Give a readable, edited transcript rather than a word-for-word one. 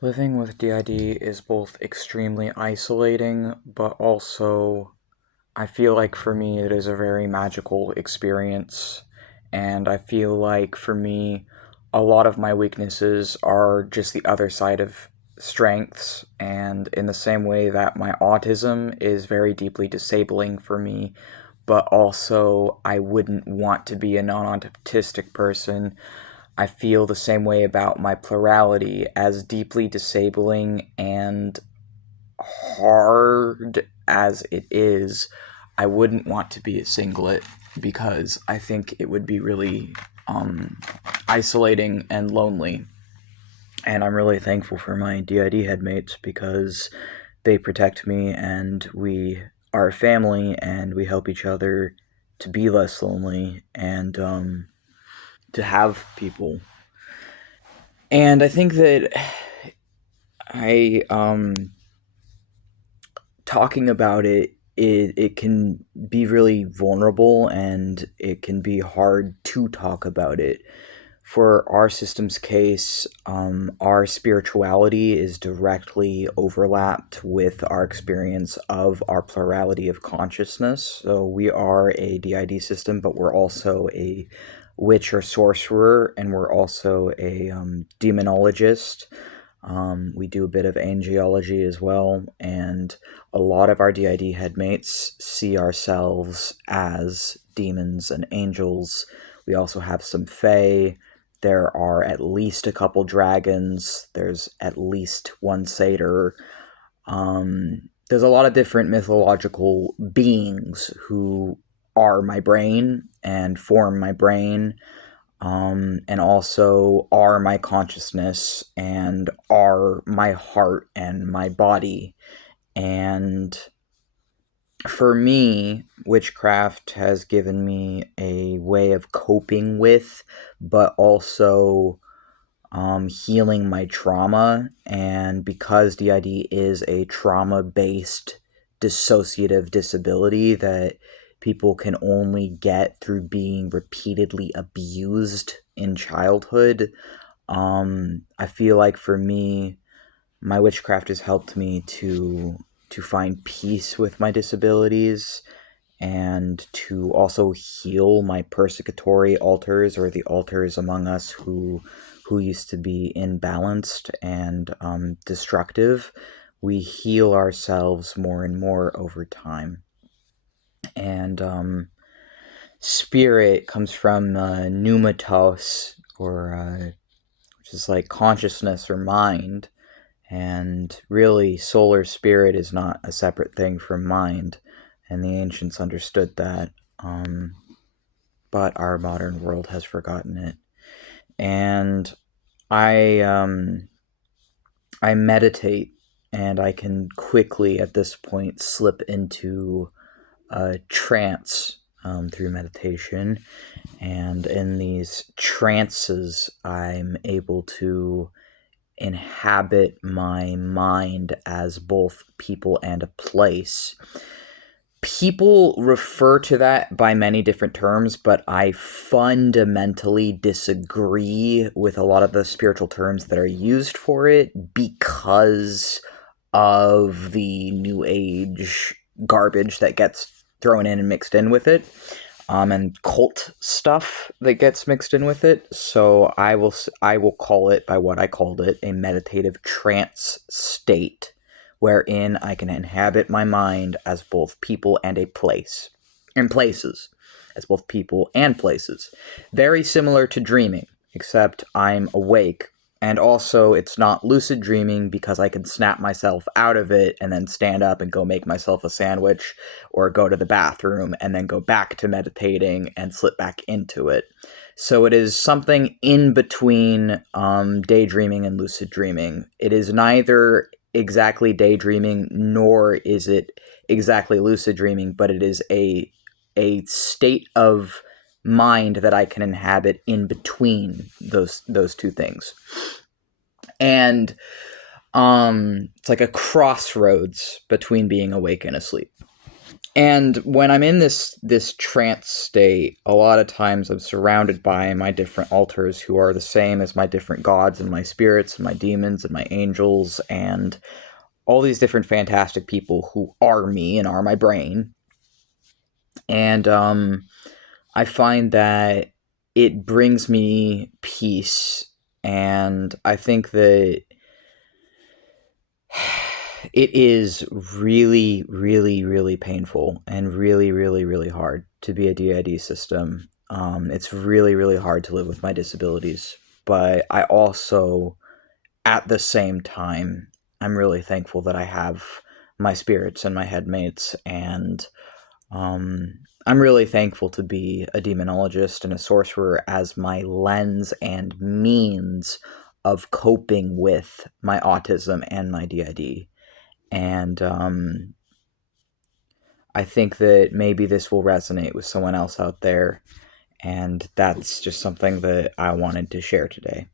Living with DID is both extremely isolating, but also, I feel like for me, it is a very magical experience. And I feel like for me, a lot of my weaknesses are just the other side of strengths. And in the same way that my autism is very deeply disabling for me, but also I wouldn't want to be a non autistic person. I feel the same way about my plurality, as deeply disabling and hard as it is. I wouldn't want to be a singlet because I think it would be really isolating and lonely. And I'm really thankful for my DID headmates because they protect me and we are a family and we help each other to be less lonely and to have people. And I think that I talking about it can be really vulnerable and it can be hard to talk about it. For our system's case, our spirituality is directly overlapped with our experience of our plurality of consciousness. So we are a DID system, but we're also a witch or sorcerer, and we're also a demonologist. We do a bit of angelology as well, and a lot of our DID headmates see ourselves as demons and angels. We also have some fae. There are at least a couple dragons. There's at least one satyr. There's a lot of different mythological beings who are my brain and form my brain, and also are my consciousness and are my heart and my body. And for me, witchcraft has given me a way of coping with, but also healing my trauma. And because DID is a trauma based dissociative disability that people can only get through being repeatedly abused in childhood, I feel like for me, my witchcraft has helped me to find peace with my disabilities and to also heal my persecutory alters, or the alters among us who used to be imbalanced and destructive. We heal ourselves more and more over time. And spirit comes from pneumatos, or which is like consciousness or mind. And really, solar spirit is not a separate thing from mind, and the ancients understood that. But our modern world has forgotten it. And I I meditate, and I can quickly at this point slip into a trance through meditation. And in these trances, I'm able to inhabit my mind as both people and a place. People refer to that by many different terms, but I fundamentally disagree with a lot of the spiritual terms that are used for it because of the new age garbage that gets thrown in and mixed in with it, and cult stuff that gets mixed in with it. So I will call it by what I called it, a meditative trance state, wherein I can inhabit my mind as both people and a place, and places as both people and places. Very similar to dreaming, except I'm awake. And also, it's not lucid dreaming because I can snap myself out of it and then stand up and go make myself a sandwich, or go to the bathroom and then go back to meditating and slip back into it. So it is something in between daydreaming and lucid dreaming. It is neither exactly daydreaming nor is it exactly lucid dreaming, but it is a state of mind that I can inhabit in between those two things. And it's like a crossroads between being awake and asleep. And when I'm in this trance state, a lot of times I'm surrounded by my different altars who are the same as my different gods and my spirits and my demons and my angels and all these different fantastic people who are me and are my brain. And I find that it brings me peace, and I think that it is really, really, really painful and really, really, really hard to be a DID system. It's really, really hard to live with my disabilities, but I also, at the same time, I'm really thankful that I have my spirits and my headmates, and I'm really thankful to be a demonologist and a sorcerer as my lens and means of coping with my autism and my DID. And I think that maybe this will resonate with someone else out there, and that's just something that I wanted to share today.